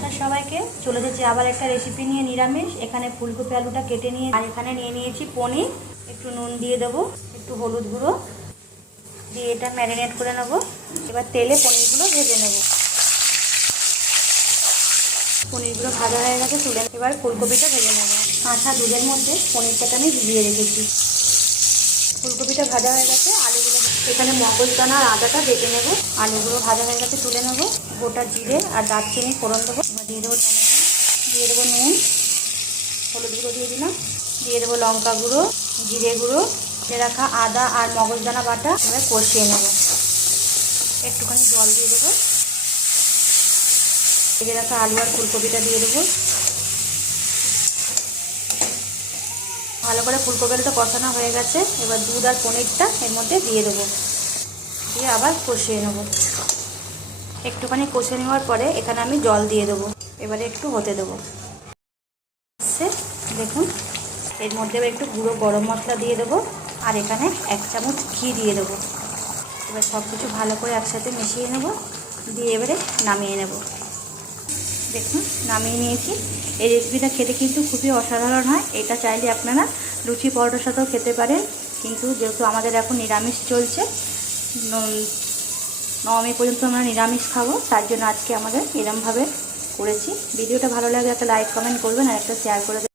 নমস্কার সবাইকে, চলে যাচ্ছি আবার একটা রেসিপি নিয়ে নিরামিষ। এখানে ফুলকপি আলুটা কেটে নিয়ে আর এখানে নিয়ে নিয়েছি পনির। একটু নুন দিয়ে দেবো, একটু হলুদ গুঁড়ো দিয়ে এটা ম্যারিনেট করে নেব। এবার তেলে পনিরগুলো ভেজে নেব। পনিরগুলো ভাজা হয়ে গেছে, তুলে এবার ফুলকপিটা ভেজে নেব। কাঁচা দুধের মধ্যে পনিরটাকে আমি ভিজিয়ে রেখেছি। ফুলকপিটা ভাজা হয়ে গেছে, আলুগুলো এখানে মগজদানা আর আদাটা বেটে নেব। আলুগুলো ভাজা হয়ে গেছে, তুলে নেব। গোটা জিরে আর দারচিনি ফোড়ন দেবো। এবার দিয়ে দেবো টমেটো, দিয়ে দেবো নুন, হলুদ গুঁড়ো দিয়ে দিলাম, দিয়ে দেবো লঙ্কা গুঁড়ো, জিরে গুঁড়ো, রাখা আদা আর মগজদানা বাটা। এবার কষিয়ে নেব। একটুখানি জল দিয়ে দেবো। ভেজে রাখা আলু আর ফুলকপিটা দিয়ে দেবো। ভালো করে ফুলকপিটা কষানো হয়ে গেছে। এবার দুধ আর পনিরটা এর মধ্যে দিয়ে দেবো, দিয়ে আবার কষিয়ে নেব। একটুখানি কষে নেওয়ার পরে এখানে আমি জল দিয়ে দেবো। এবারে একটু হতে দেবো। দেখুন, এর মধ্যে একটু গুঁড়ো গরম মশলা দিয়ে দেবো আর এখানে 1 চামচ ঘি দিয়ে দেবো। এবার সব কিছু ভালো করে একসাথে মিশিয়ে নেব, দিয়ে এবারে নামিয়ে নেব। দেখুন, নামিয়ে নিয়েছি। এই রেসিপিটা খেতে কিন্তু খুবই অসাধারণ হয়। এটা চাইলে আপনারা লুচি পরোটার সাথেও খেতে পারেন, কিন্তু যেহেতু আমাদের এখন নিরামিষ চলছে, নবমী পর্যন্ত আমরা নিরামিষ খাবো, তার জন্য আজকে আমাদের এরমভাবে করেছি। ভিডিওটা ভালো লাগলে একটা লাইক কমেন্ট করবেন আর একটা শেয়ার করে দেবেন।